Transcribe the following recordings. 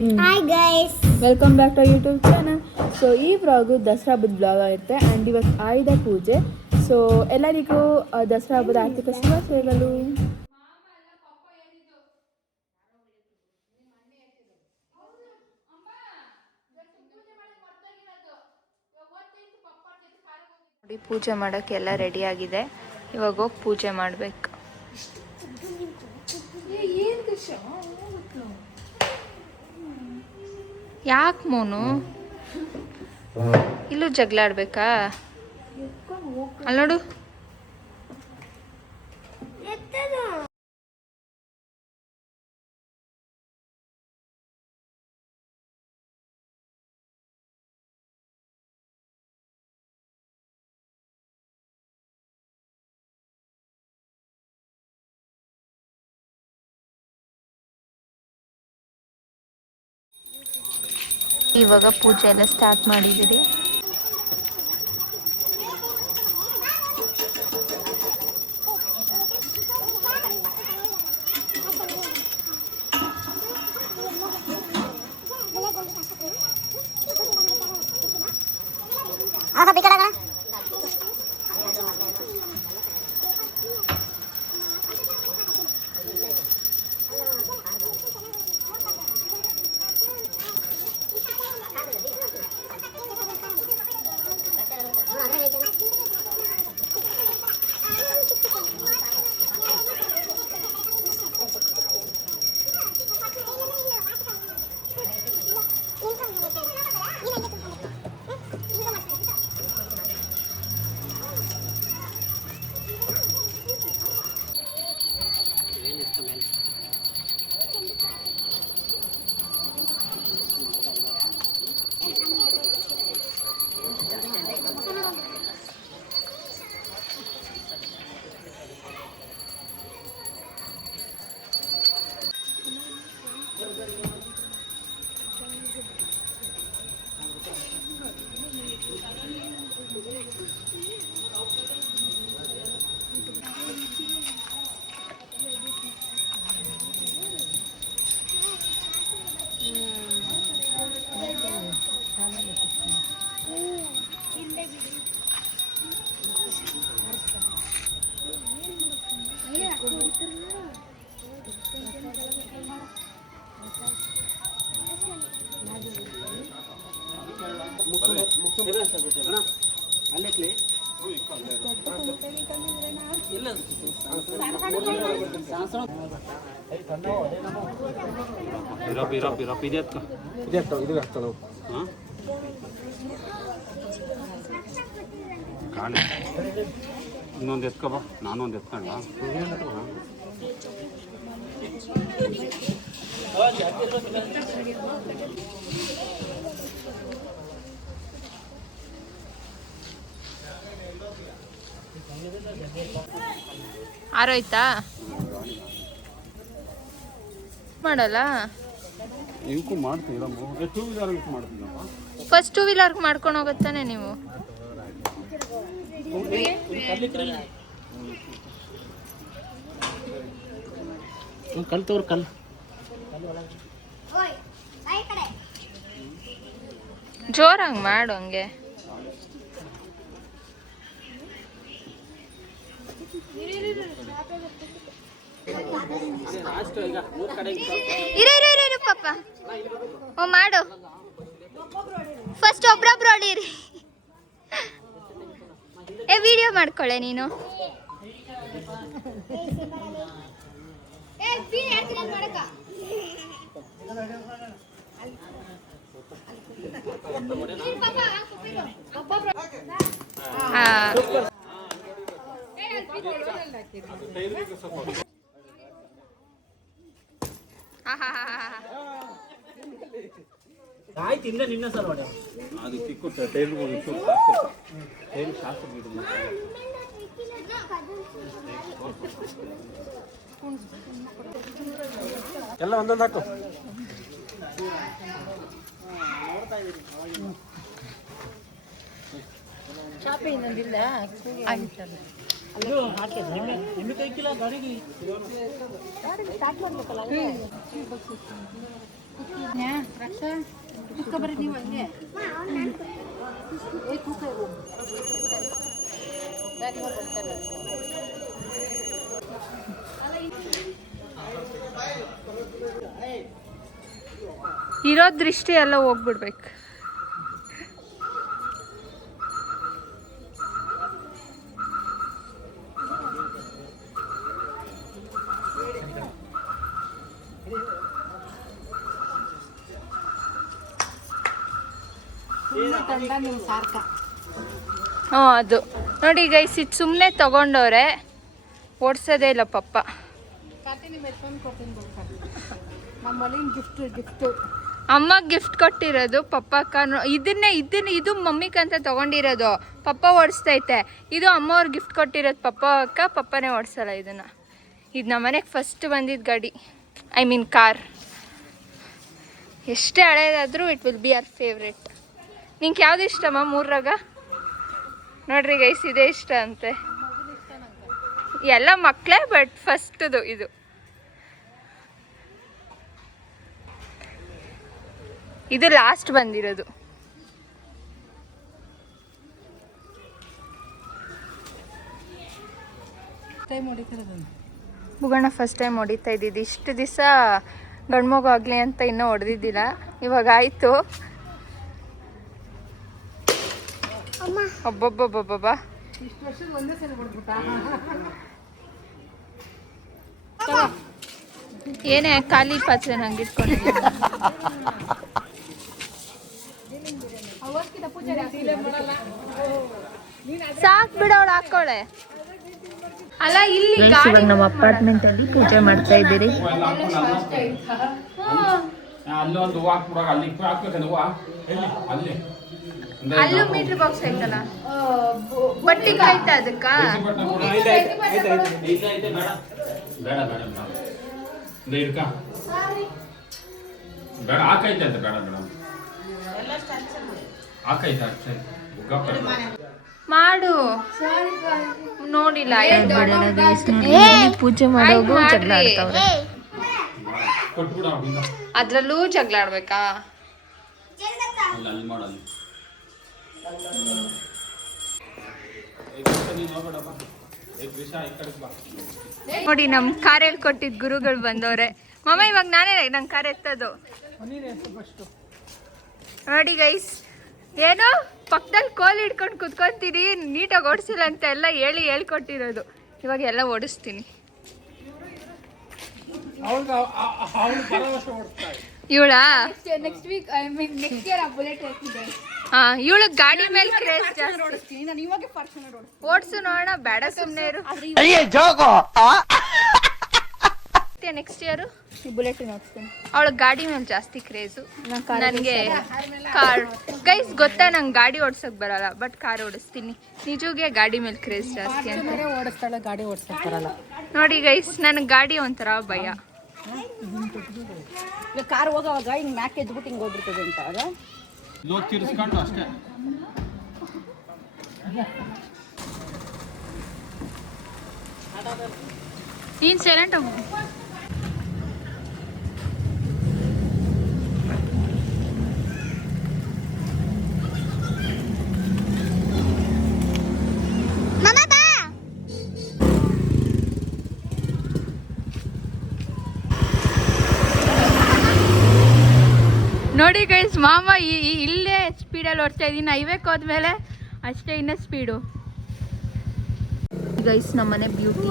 Hi guys, welcome back to YouTube channel. So ಈ vlog Dasara ಹಬ್ಬದ blog ಆಗಿರುತ್ತೆ and ಇವತ್ತು ಆಯುಧ ಪೂಜೆ. ಸೊ ಎಲ್ಲರಿಗೂ ದಸರಾ ಹಬ್ಬದ ಆರ್ಥಿಕ ಶುಭಾಶಯಗಳು. ಪೂಜೆ ಮಾಡೋಕ್ಕೆ ಎಲ್ಲ ರೆಡಿ ಆಗಿದೆ. ಇವಾಗ ಹೋಗಿ ಪೂಜೆ ಮಾಡಬೇಕು. ಯಾಕೆ ಮೋನು ಇಲ್ಲೂ ಜಗಳ ಆಡ್ಬೇಕಾ? ಅಲ್ಲಿ ನೋಡು. ಇವಾಗ ಪೂಜೆ ಎಲ್ಲ ಸ್ಟಾರ್ಟ್ ಮಾಡಿದ್ದೀರಿ. ಇನ್ನೊಂದು ಎತ್ಕೊಬ, ನಾನೊಂದು ಎತ್ಕೊಂಡ. ಆರೋಯ್ತಾ? ಮಾಡಲ್ಲ. ಇವಕ್ಕೂ ಮಾಡ್ತೀವಿ, ಟೂ ವೀಲರ್ ಮಾಡ್ತೀನಪ್ಪ. ಫಸ್ಟ್ ಟೂ ವೀಲರ್ ಮಾಡ್ಕೊಂಡು ಹೋಗುತ್ತಾನೆ ನೀವು. ಕಲ್ತವ್ರು ಕಲ್ ಜೋರಾಗಿ ಮಾಡು ಹಂಗೆ. ಇರು ಪಾಪ. ಓ ಮಾಡು. ಫಸ್ಟ್ ಒಬ್ರೊಬ್ರು ಹೊಡೀರಿ. ವಿಡಿಯೋ ಮಾಡ್ಕೊಳ್ಳೆ ನೀನು. ಆಯ್ತು, ಇಲ್ಲ ನಿನ್ನ ಸರ್ ಹೊಡೆ ಅದು ಕಿಕ್ಕು ಟೈಲ್ ಶಾಸ್ತ್ರ ಎಲ್ಲ ಒಂದೊಂದು ಹಾಕು. ಚಾಪೆ ಇನ್ನೊಂದಿಲ್ಲ ಆಗಿತ್ತಲ್ಲ. ಇದು ಹಾಕಿದ್ರೆ ನಿಮಗೆ ಕೈ ಕಿಲ ಗಾಡಿಗೆ ಸ್ಟಾರ್ಟ್ ಮಾಡ್ಬೇಕಲ್ಲ. ಬರೀ ನೀವು ಹಂಗೆ ಇರೋ ದೃಷ್ಟಿ ಎಲ್ಲ ಹೋಗ್ಬಿಡ್ಬೇಕು. ಅದು ನೋಡಿ ಗೈಸ್, ಇದು ಸುಮ್ಮನೆ ತಗೊಂಡವ್ರೆ, ಓಡಿಸೋದೇ ಇಲ್ಲ ಪಪ್ಪ. ಅಮ್ಮ ಗಿಫ್ಟ್ ಕೊಟ್ಟಿರೋದು ಪಪ್ಪಕ್ಕ. ಇದು ಮಮ್ಮಿಗಂತ ತಗೊಂಡಿರೋದು, ಪಪ್ಪ ಓಡಿಸ್ತೈತೆ. ಇದು ಅಮ್ಮ ಅವ್ರು ಗಿಫ್ಟ್ ಕೊಟ್ಟಿರೋದು ಪಪ್ಪನೇ ಓಡಿಸಲ್ಲ ಇದನ್ನ. ಇದು ನಮ್ಮನೆಗೆ ಫಸ್ಟ್ ಬಂದಿದ್ದ ಗಾಡಿ, ಐ ಮೀನ್ ಕಾರ್. ಎಷ್ಟೇ ಹಳೇದಾದರೂ it will be our favourite. ನಿಂಗೆ ಯಾವ್ದು ಇಷ್ಟಮ್ಮ ಮೂರಾಗ? ನೋಡ್ರಿ ಗೈಸ್, ಇದೇ ಇಷ್ಟ ಅಂತೆ. ಎಲ್ಲ ಮಕ್ಕಳೇ, ಬಟ್ ಫಸ್ಟ್ದು ಇದು. ಇದು ಲಾಸ್ಟ್ ಬಂದಿರೋದು. ಬುಗಣ್ಣ ಫಸ್ಟ್ ಟೈಮ್ ಹೊಡಿತಾ ಇದ್ದಿದ್ದು. ಇಷ್ಟು ದಿವಸ ಗಂಡ್ಮಗು ಆಗಲಿ ಅಂತ ಇನ್ನೂ ಹೊಡೆದಿದ್ದಿಲ್ಲ, ಇವಾಗ ಆಯಿತು. ಒಬ್ಬೊಬ್ಬೊಬ್ಬೊಬ್ಬ ಏನೇ ಖಾಲಿ ಪಾತ್ರೆ ನಂಗೆ ಇಟ್ಕೊಂಡಿದ್ದೀನಿ. ಸಾಕ್ ಬಿಡ, ಅವಳು ಹಾಕೋಳೆ. ಅಲ್ಲ ಇಲ್ಲಿ ಇವಾಗ ನಮ್ಮ ಅಪಾರ್ಟ್ಮೆಂಟ್ ಅಲ್ಲಿ ಪೂಜೆ ಮಾಡ್ತಾ ಇದ್ದೀರಿ. ಅಲ್ಲೂ ಮೀಟರ್ ಬಾಕ್ಸ್ ಐತಲ್ಲ, ಬಟ್ಟೆ ಕಾಯ್ತಾ ಅದಕ್ಕ. ಮಾಡು, ನೋಡಿಲ್ಲ. ಪೂಜೆ ಮಾಡೋದು ಜಗಳ ಆಡ್ತಾವ್ರೆ. ಅದ್ರಲ್ಲೂ ಜಗಳ ಆಡ್ಬೇಕಾ? ನೋಡಿ, ನಮ್ ಕಾರ್ ಹೇಳ್ಕೊಟ್ಟಿದ್ ಗುರುಗಳು ಬಂದವ್ರೆ. ಮಾಮ ಇವಾಗ ನಾನೇ ನಂಗೆ ಕಾರ್ ಎತ್ತದು. ನೋಡಿ ಗೈಸ್, ಏನು ಪಕ್ಕದಲ್ಲಿ ಕೋಲ್ ಹಿಡ್ಕೊಂಡು ಕುತ್ಕೊಂತೀನಿ, ನೀಟಾಗಿ ಓಡಿಸಿಲ್ಲ ಅಂತ ಎಲ್ಲ ಹೇಳ್ಕೊಟ್ಟಿರೋದು. ಇವಾಗ ಎಲ್ಲ ಓಡಿಸ್ತೀನಿ. ಇವಳ next week, I mean next year bullet ಹಾಕಿದೆ. ಇವಳು ಗಾಡಿ ಮೇಲೆ ಕ್ರೇಜ್ ಜಾಸ್ತಿ. ಓಡಿಸು ನೋಡೋಣ, ಬೇಡ ಸುಮ್ಮನೆ ಇರು. ನೆಕ್ಸ್ಟ್ ಇಯರ್ ಬುಲೆಟ್ ಓಡಿಸ್ತೀನಿ. ಅವಳು ಗಾಡಿ ಮೇಲೆ ಜಾಸ್ತಿ ಕ್ರೇಜು, ನನಗೆ ಕಾರ್. ಗೈಸ್ ಗೊತ್ತಾ, ನಂಗೆ ಗಾಡಿ ಓಡ್ಸಕ್ ಬರಲ್ಲ, ಬಟ್ ಕಾರ್ ಓಡಿಸ್ತೀನಿ. ನಿಜವಾಗೆ ಗಾಡಿ ಮೇಲೆ ಕ್ರೇಜ್ ಜಾಸ್ತಿ ಅಂತ. ಓಡಿಸ್ತಾಳೆ, ಗಾಡಿ ಓಡಿಸಕ್ ಬರಲ್ಲ. ನೋಡಿ ಗೈಸ್, ನನಗೆ ಗಾಡಿ ಒಂಥರ ಭಯ. ಕಾರ್ ಹೋಗೋವಾಗ ಹಿಂಗ್ ಮ್ಯಾಕ್ ಎದ್ಬಿಟ್ಟು ಹಿಂಗ್ ಹೋಗ್ಬಿಡ್ತದೆ ಅಂತ ಅದ ತಿರ್ಸ್ಕೊಂಡು ಅಷ್ಟೇ. ನೀನ್ ಸೈಲೆಂಟ್ ಹೋಗು. ನೋಡಿ ಗೈಸ್, ಮಾಮ ಇಲ್ಲೇ ಸ್ಪೀಡಲ್ಲಿ ಓಡ್ತಾ ಇದ್ದೀನಿ. ಹೈವೇಕ್ ಹೋದ್ಮೇಲೆ ಅಷ್ಟೇ, ಇನ್ನೂ ಸ್ಪೀಡು. ಗೈಸ್, ನಮ್ಮನೆ ಬ್ಯೂಟಿ.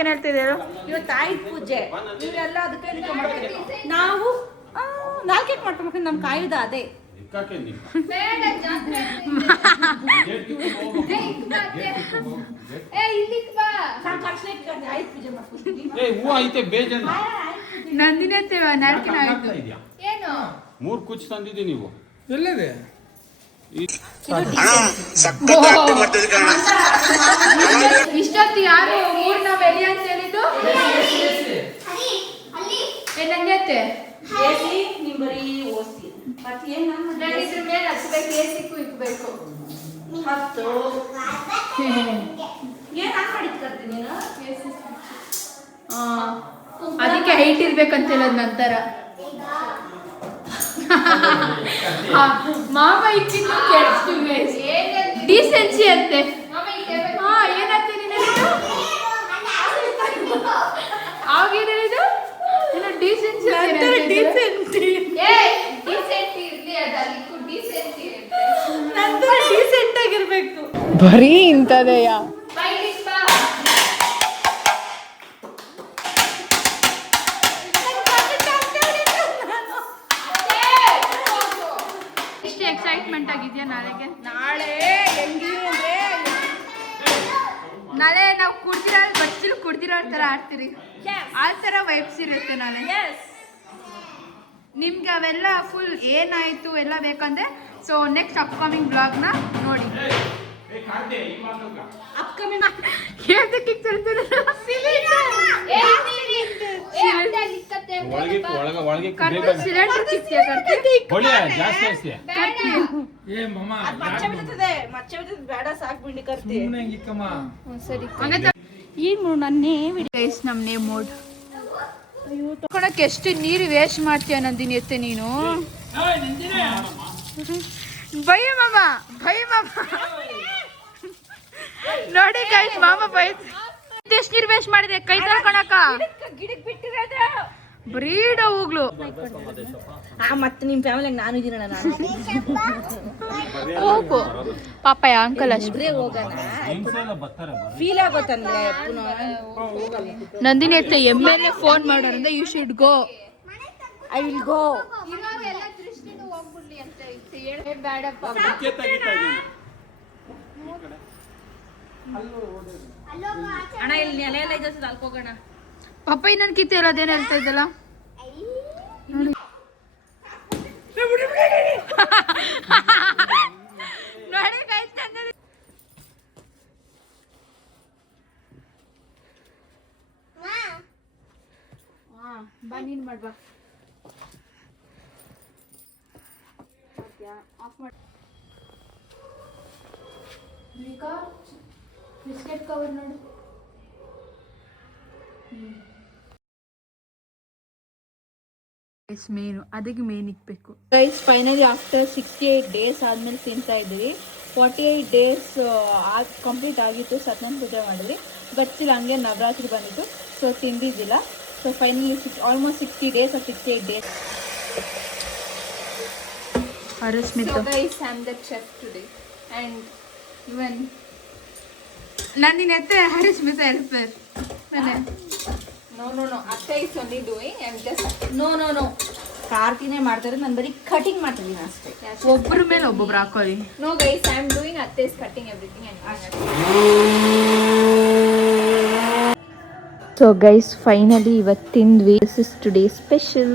ಏನ್ ಹೇಳ್ತಿದ್ದೀರ? ಇವತ್ತು ಆಯ್ತು ಪೂಜೆ, ಇವರೆಲ್ಲ ಅದಕ್ಕೆ ಮಾಡ್ತೀವಿ ನಾವು. 4 ಮಾಡ್ಕೊಬೇಕು, ನಮ್ಗೆ ಆಯುಧ ಅದೇ. ಇಕ್ಕಾಕೆ ನೀನು. ಬೇಡ ಜಾತ್ರೆ ಗೇಟ್ಗೆ ಹೋಗು. ಗೇಟ್ಗೆ ಹೋಗು. ಇಲ್ಲಿಗೆ ಬಾ. ಆಯ್ತು ಪೂಜೆ ಮಾಡ್ಕೊಡ್ತೀನಿ. ಏ ಹೂ ಐತೆ ಬೇಜಾನ. ನಂದಿನಿ ನಾಲ್ಕಿನ ಆಯ್ತು. ಇದೆಯಾ ಏನು 3 ಕುಚ್ಚು ತಂದಿದ್ದೀವಿ ನೀವು. ಎಲ್ಲದೆ ಇಷ್ಟೊತ್ತು ಯಾರು ಊರ್ನ ಬೆಳಿ ಅಂತ ಹೇಳಿದ್ದು ನಂಗೆ ಏಸಿ ನಿಮ್ ಬರೀ ಓಸಿ ಮತ್ತೆ ಏನ್ ನಾನು ಇದ್ರ ಮೇಲೆ ಹಚ್ಬೇಕು ಏಸಿಕ್ಕೂ ಇಕ್ಬೇಕು 10 ಏನ್ ಮಾಡಿದ್ ಕರ್ತೀನಿ ನೀನು ಅದಕ್ಕೆ ಹೈಟ್ ಇರ್ಬೇಕಂತ ಹೇಳೋದ್ ನಂತರ ಮಾಮ ಇಕ್ಕಿದ್ದು ಡಿಸೆನ್ಸಿ ಅಂತೆ ಏನಂತೆ ನೀನು ಆಗೇನು ಹೇಳಿದ್ದು ಇನ್ನು ಡಿಸೆನ್ಸಿ ಡೀಸೆಂಟ್ ಆಗಿರ್ಬೇಕು ಬರೀ ಇಂಥದೆಯ ಎಷ್ಟು ಎಕ್ಸೈಟ್ಮೆಂಟ್ ಆಗಿದ್ಯಾ ನಾಳೆಗೆ ನಾಳೆ ಹೆಂಗಿದೆ ನಾಳೆ ನಾವು ಕುಡ್ದಿರೋ ತರ ಆಡ್ತೀರಿ ಆ ತರ ವೈಬ್ಸ್ ಇರುತ್ತೆ ನಾಳೆ ನಿಮ್ಗೆ ಅವೆಲ್ಲ ಫುಲ್ ಏನಾಯ್ತು ಎಲ್ಲ ಬೇಕಂದ್ರೆ ಸೊ ನೆಕ್ಸ್ಟ್ ಅಪ್ಕಮಿಂಗ್ ಬ್ಲಾಗ್ನ ನೋಡಿ ಜಾಸ್ತಿ ಏ ಮಮ್ಮ ಮಚ್ಚ ಬಿಡ್ತದೆ ಬೇಡ ಸಾಕ್ ಬಿಂಡಿ ಕರ್ತಿ ಸುಮ್ಮನೆ ಹಿಂಗಿಕ್ಕಮ್ಮ ಸರಿ ಏನು ನನ್ನೇ ಗೈಸ್ ನಮ್ಮ ನೇಮ್ ಮೋಡ್ ತಗೊಳಕ್ಕೆ ಎಷ್ಟು ನೀರು ವೇಸ್ಟ್ ಮಾಡ್ತೀಯ ನಂದಿನಿ ಎತ್ತೆ ನೀನು ಭಯ ಮಾಮ ನೋಡಿ ಗೈಸ್ ಮಾಮ ಭಯ ಎಷ್ಟು ನೀರು ವೇಸ್ಟ್ ಮಾಡಿದೆ ಕೈ ತಳ್ಕೊಳಕ ಗಿಡಕ್ ಬಿಟ್ಟಿರೋದ ಬ್ರೀಡ್ ಹೋಗ್ಲು ಮತ್ತೆ ನಿಮ್ ಫ್ಯಾಮಿಲಿ ನಾನು ಇದೀನ ನಾನು ಹೋಗು ಪಾಪ ಅಂಕಲ್ ಅಷ್ಟೇ ಹೋಗೋಣ ಫೀಲ್ ಆಗೋತ್ತ ನಂದಿನಿ ಅತ್ತೆ ಎಮ್ಮೆಲ್ಲೆ ಫೋನ್ ಮಾಡೋರಿಂದ you should go I will go ಅಣ್ಣ ಇಲ್ಲಿ ನೆಲೆ ಎಲ್ಲ ಇದೆ ಅಲ್ಕೋಗೋಣ ಪಾಪ ಇನ್ನೊಂದು ಕಿತ್ತೆ ಇರೋದೇನು ಹೇಳ್ತಾ ಇದ್ದಲ್ಲ ನೋಡಿ ಬಾ ನೀನ್ ಮಾಡ್ಬಾ ಆಫ್ ಮಾಡಿ ಬಿಸ್ಕೆಟ್ ಕವರ್ ನೋಡು ಮೇನು ಅದಕ್ಕೆ ಮೇನ್ ಇಕ್ಬೇಕು ಗೈಸ್ ಫೈನಲಿ ಆಫ್ಟರ್ 68 ಡೇಸ್ ಆದ್ಮೇಲೆ ತಿಂತಾ ಇದ್ವಿ 48 ಡೇಸ್ ಕಂಪ್ಲೀಟ್ ಆಗಿತ್ತು ಸತ್ಯನಾರಾಯಣ ಪೂಜೆ ಮಾಡಿದ್ವಿ ಬಟ್ ಸ್ಟಿಲ್ ಹಂಗೆ ನವರಾತ್ರಿ ಬಂದಿತ್ತು ಸೊ ತಿಂದಿದ್ದಿಲ್ಲ so finally almost 60 days or 68 days Harasmita guys I am the chef today and even Nandini ಅತ್ತೆ Harasmita helper No. Atta is only doing. I'm just no ಕಾರ್ತಿನೇ ಮಾಡ್ತಾರೆ ನಾನು ಬರೀ ಕಟಿಂಗ್ ಮಾಡ್ತಿದ್ದೀನಿ ಅಷ್ಟೇ ಒಬ್ಬರ ಮೇಲೆ ಒಬ್ಬೊಬ್ರು ಹಾಕೊಳ್ಳಿ No guys, I am doing Atta is cutting everything and So guys, finally ಇವತ್ತು ತಿಂದ್ವಿ. This is today's special.